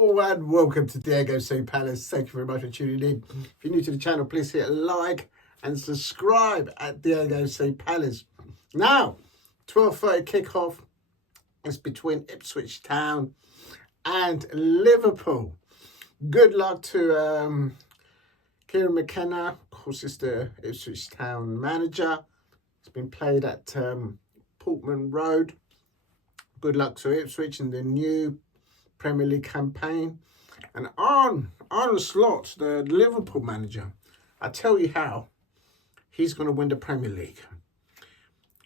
Hello and welcome to Diego C Palace. Thank you very much for tuning in. If you're new to the channel, please hit like and subscribe at Diego C Palace. Now, 12:30 kickoff is between Ipswich Town and Liverpool. Good luck to Kieran McKenna. Of course, it's the Ipswich Town manager. It's been played at Portman Road. Good luck to Ipswich in the new Premier League campaign. And Arne Slot, the Liverpool manager, I tell you how he's going to win the Premier League.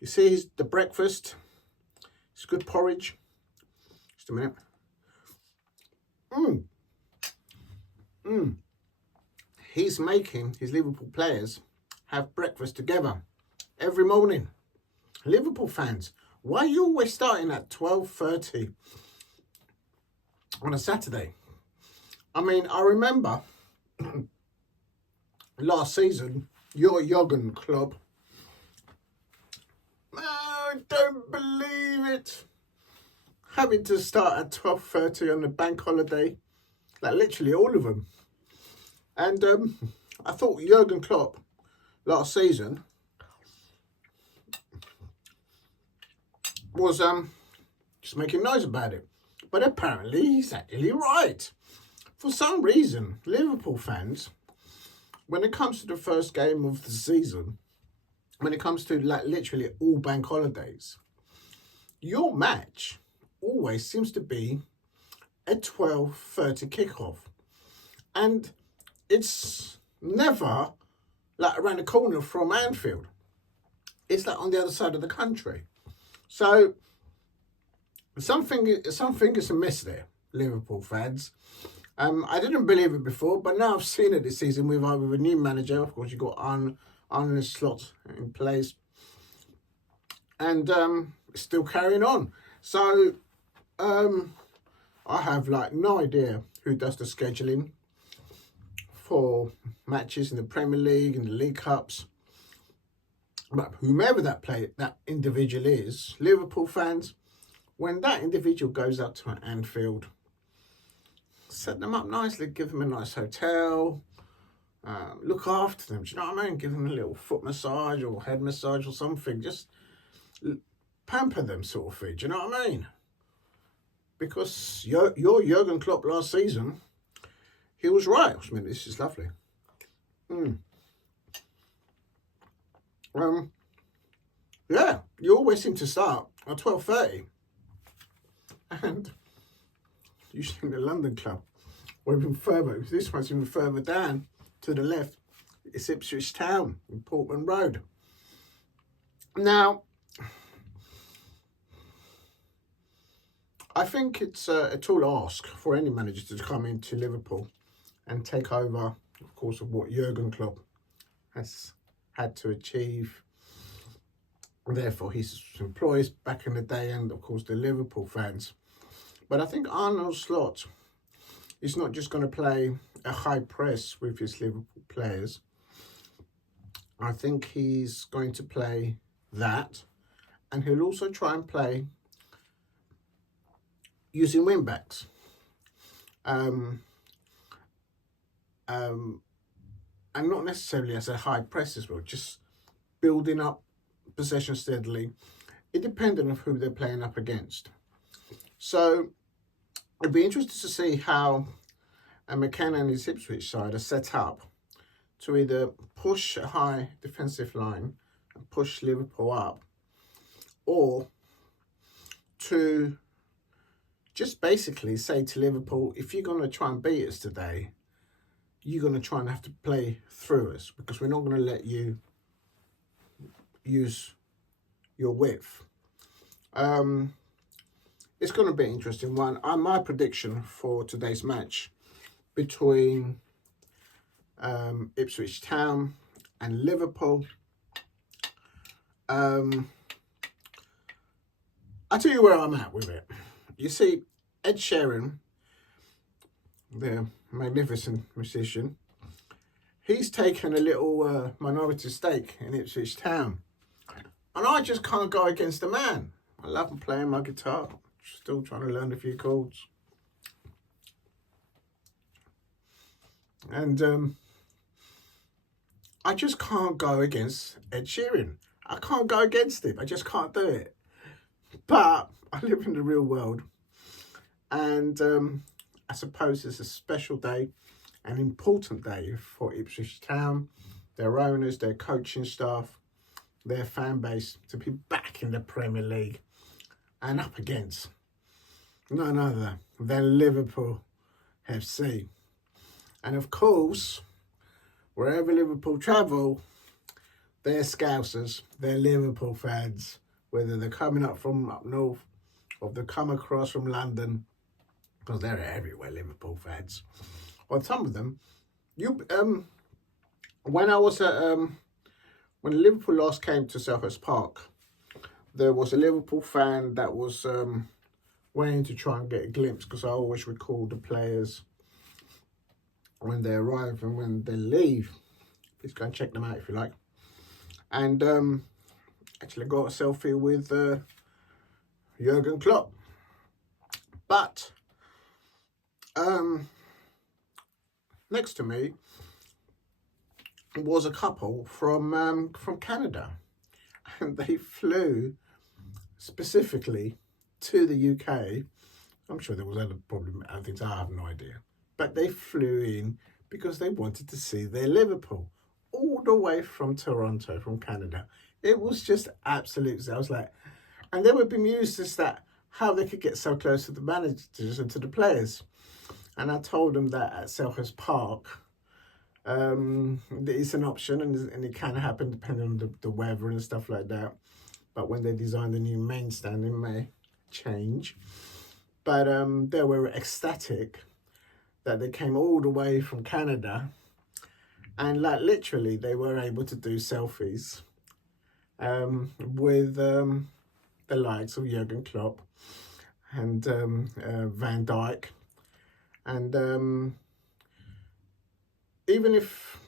You see the breakfast, it's good porridge. Just a minute. He's making his Liverpool players have breakfast together every morning. Liverpool fans, why are you always starting at 12:30 on a Saturday? I mean, I remember last season, your Jürgen Klopp, I don't believe it, having to start at 12:30 on the bank holiday, like literally all of them. And I thought Jürgen Klopp last season was just making noise about it. But apparently he's actually right. For some reason, Liverpool fans, when it comes to the first game of the season, when it comes to like literally all bank holidays, your match always seems to be a 12:30 kickoff. And it's never like around the corner from Anfield. It's like on the other side of the country. So something is amiss there, Liverpool fans. I didn't believe it before, but now I've seen it this season with a new manager. Of course, you got Arne Slot in place, and it's still carrying on. So I have like no idea who does the scheduling for matches in the Premier League and the League Cups. But whomever that individual is, Liverpool fans, when that individual goes up to Anfield, set them up nicely, give them a nice hotel, look after them, do you know what I mean? Give them a little foot massage or head massage or something, just pamper them sort of thing, do you know what I mean? Because your Jürgen Klopp last season, he was right. I mean, this is lovely. Yeah, you always seem to start at 12:30, and usually in the London club, or even further. This one's even further down to the left. It's Ipswich Town in Portman Road. Now, I think it's a tall ask for any manager to come into Liverpool and take over, of course, of what Jürgen Klopp has had to achieve. Therefore, his employees back in the day, and of course the Liverpool fans. But I think Arne Slot is not just going to play a high press with his Liverpool players. I think he's going to play that, and he'll also try and play using wing backs. And not necessarily as a high press as well, just building up possession steadily, independent of who they're playing up against. So it'd be interesting to see how McKenna and his Ipswich side are set up to either push a high defensive line and push Liverpool up, or to just basically say to Liverpool, if you're going to try and beat us today, you're going to try and have to play through us, because we're not going to let you use your width. It's going to be an interesting one. My prediction for today's match between Ipswich Town and Liverpool, I'll tell you where I'm at with it. You see, Ed Sheeran, the magnificent musician, he's taken a little minority stake in Ipswich Town. And I just can't go against the man. I love playing my guitar. Still trying to learn a few chords. And I just can't go against Ed Sheeran. I can't go against him. I just can't do it. But I live in the real world. And I suppose it's a special day, an important day for Ipswich Town, their owners, their coaching staff, their fan base to be back in the Premier League and up against none other than Liverpool FC. And of course, wherever Liverpool travel, they're Scousers, they're Liverpool fans, whether they're coming up from up north or they've come across from London, because they're everywhere, Liverpool fans. Or some of them, when I was at, when Liverpool last came to Selhurst Park, there was a Liverpool fan that was waiting to try and get a glimpse, because I always recall the players when they arrive and when they leave. Please go and check them out if you like. And actually got a selfie with Jurgen Klopp. But next to me was a couple from Canada, and they flew specifically to the UK. I'm sure there was other things, I have no idea, but they flew in because they wanted to see their Liverpool all the way from Toronto, from Canada. It was just absolute. I was like, and they were bemused as that how they could get so close to the managers and to the players. And I told them that at Selhurst Park, it's an option, and it can happen depending on the weather and stuff like that. But when they design the new main stand, it may change. But they were ecstatic that they came all the way from Canada, and like literally they were able to do selfies with the likes of Jurgen Klopp and Van Dijk. And even if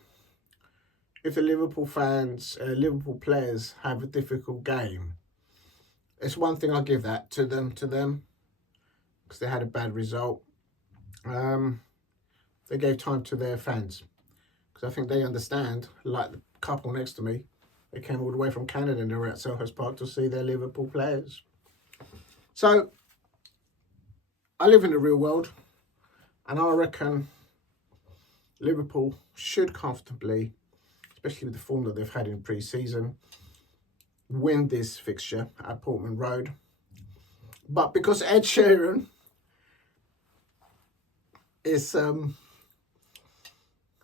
the Liverpool fans, Liverpool players have a difficult game, it's one thing I'll give that to them, because they had a bad result. They gave time to their fans, because I think they understand, like the couple next to me, they came all the way from Canada and they were at Selhurst Park to see their Liverpool players. So, I live in the real world, and I reckon Liverpool should comfortably, especially with the form that they've had in pre-season, win this fixture at Portman Road. But because Ed Sheeran is a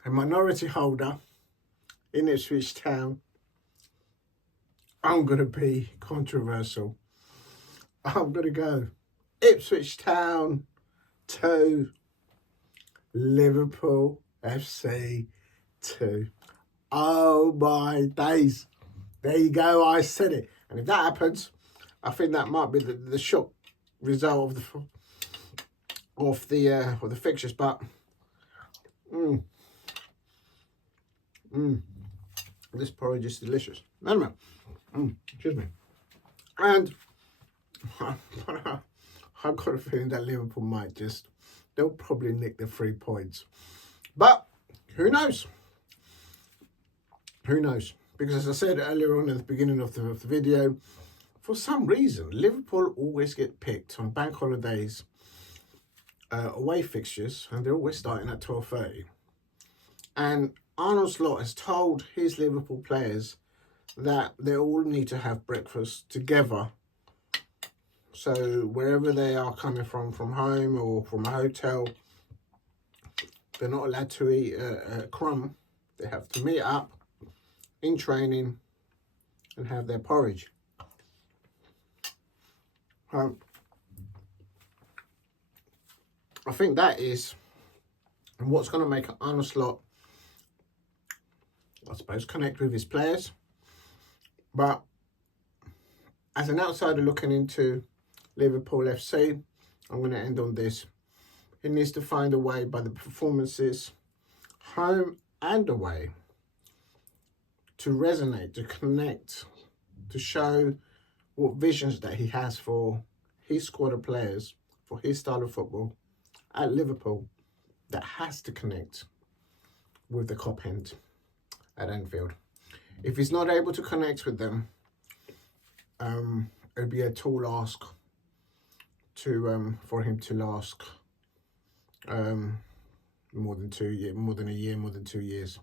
minority holder in Ipswich Town, I'm going to be controversial. I'm going to go Ipswich Town 2, Liverpool FC 2. Oh my days. There you go, I said it. And if that happens, I think that might be the shock result of the fixtures. But this porridge is delicious. Anyway, excuse me. And I've got a feeling that Liverpool they'll probably nick the 3 points. But who knows? Who knows? Because as I said earlier on at the beginning of the video, for some reason, Liverpool always get picked on bank holidays, away fixtures, and they're always starting at 12:30. And Arne Slot has told his Liverpool players that they all need to have breakfast together. So wherever they are coming from home or from a hotel, they're not allowed to eat a crumb. They have to meet up in training and have their porridge. I think that is what's going to make Arne Slot, I suppose, connect with his players. But as an outsider looking into Liverpool FC, I'm going to end on this. He needs to find a way by the performances, home and away, to resonate, to connect, to show what visions that he has for his squad of players, for his style of football at Liverpool, that has to connect. with the Cop End at Anfield. If he's not able to connect with them, it'd be a tall ask to for him to last more than 2 years, more than a year, more than 2 years.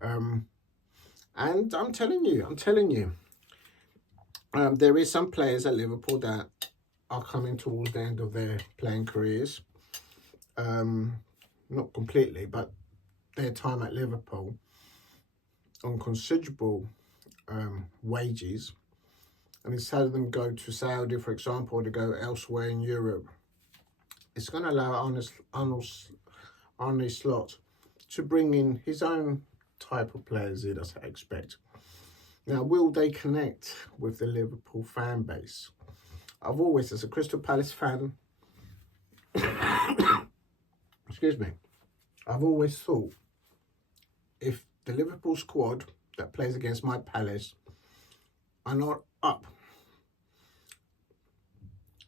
And I'm telling you, there is some players at Liverpool that are coming towards the end of their playing careers. Not completely, but their time at Liverpool on considerable wages, and instead of them go to Saudi, for example, or to go elsewhere in Europe, it's going to allow Arne Slot to bring in his own type of players in, as I expect. Now, will they connect with the Liverpool fan base? I've always, as a Crystal Palace fan, excuse me, I've always thought if the Liverpool squad that plays against my Palace are not up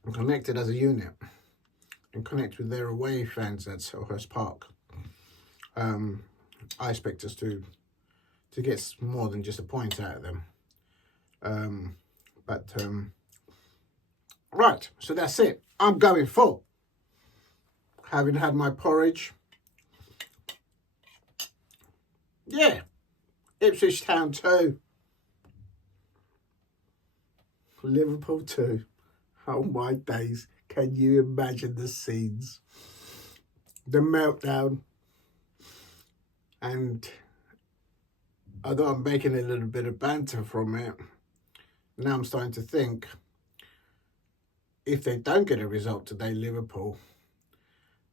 and connected as a unit and connect with their away fans at Selhurst Park, I expect us to get more than just a point out of them. Right, so that's it. I'm going full. Having had my porridge. Yeah, Ipswich Town 2. Liverpool 2. Oh my days, can you imagine the scenes? The meltdown. And although I'm making a little bit of banter from it, now I'm starting to think, if they don't get a result today, Liverpool,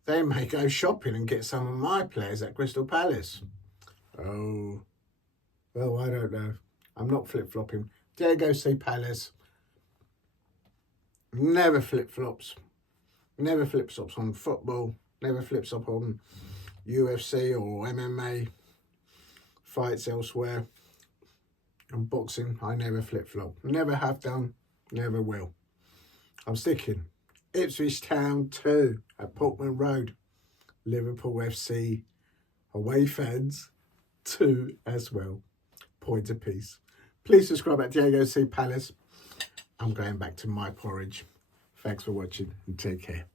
they may go shopping and get some of my players at Crystal Palace. Oh, well, I don't know. I'm not flip-flopping. Diego C. Palace never flip-flops. Never flip-flops on football. Never flips-flop on UFC or MMA fights elsewhere. And boxing, I never flip-flop. Never have done, never will. I'm sticking. Ipswich Town 2 at Portman Road. Liverpool FC away fans 2 as well. Point apiece. Please subscribe at Diego C. Palace. I'm going back to my porridge. Thanks for watching and take care.